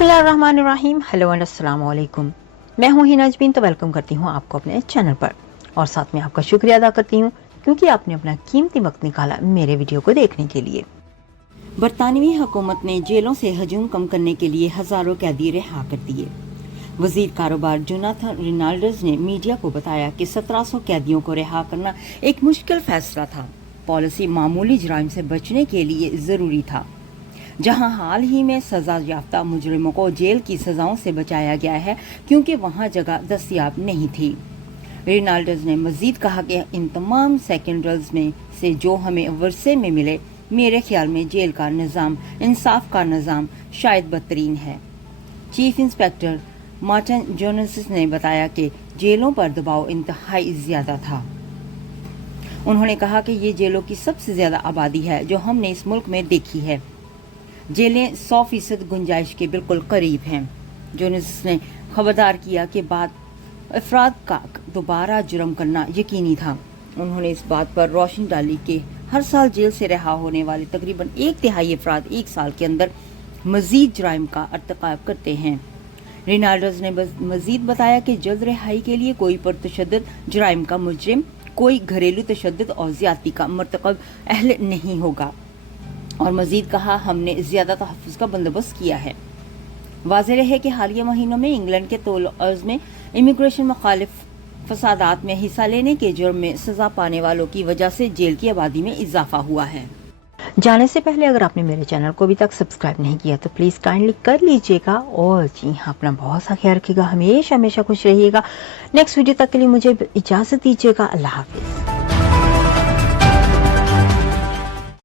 बिस्मिल्लाहिर्रहमानिर्रहीम। Hello and अस्सलाम वालेकुम। मैं हूं हिना अजमीन, तो वेलकम करती हूं आपको अपने चैनल पर और साथ में आपका शुक्रिया अदा करती हूं क्योंकि आपने अपना कीमती वक्त निकाला मेरे वीडियो को देखने के लिए। बरतानवी हुकूमत ने जेलों से हजूम कम करने के लिए हजारों कैदी रिहा कर दिए। वजीर कारोबार जोनाथन रेनाल्ड्स ने मीडिया को बताया कि 1700 कैदियों को रिहा करना एक मुश्किल फैसला था। पॉलिसी मामूली जुराइम से बचने के लिए जरूरी था। जहां हाल ही में सजा याफ्ता मुजरिमों को जेल की सजाओं से बचाया गया है क्योंकि वहां जगह दस्तयाब नहीं थी। रेनाल्ड्स ने मजीद कहा कि इन तमाम सेकेंडर्स में से जो हमें वर्षे में मिले, मेरे ख्याल में जेल का निज़ाम, इंसाफ का निज़ाम शायद बदतरीन है। चीफ इंस्पेक्टर मार्टिन जोनस ने बताया कि जेलों पर दबाव इंतहाई ज्यादा था। उन्होंने कहा कि ये जेलों की सबसे ज्यादा आबादी है जो हमने इस मुल्क में देखी है। जेलें 100% गुंजाइश के बिल्कुल करीब हैं। जोनस ने खबरदार किया कि बाद अफराद का दोबारा जुर्म करना यकीनी था। उन्होंने इस बात पर रोशनी डाली कि हर साल जेल से रिहा होने वाले तकरीबन 1/3 अफराद 1 साल के अंदर मजीद जुराइम का अर्तकाब करते हैं। रेनाल्ड्स ने मजीद बताया कि जल्द रिहाई के लिए कोई पुरतशद्दुद जुराइम का मुजरिम कोई घरेलू तशद्दुद और ज्यादती का मर्तकब अहल नहीं होगा और मजीद कहा, हमने ज्यादा तहफ़्फ़ुज़ का बंदोबस्त किया है। वाज़ेह रहे कि हालिया महीनों में इंग्लैंड के तौल अर्ज़ में इमिग्रेशन मुखालिफ फसादात में हिस्सा लेने के जुर्म में सजा पाने वालों की वजह से जेल की आबादी में इजाफा हुआ है। जाने से पहले अगर आपने मेरे चैनल को अभी तक सब्सक्राइब नहीं किया तो प्लीज काइंडली कर लीजिएगा और जी हाँ, अपना बहुत सा ख्याल रखिएगा। हमेशा खुश रहिएगा। नेक्स्ट वीडियो तक के लिए मुझे इजाजत दीजिएगा। अल्लाह हाफिज।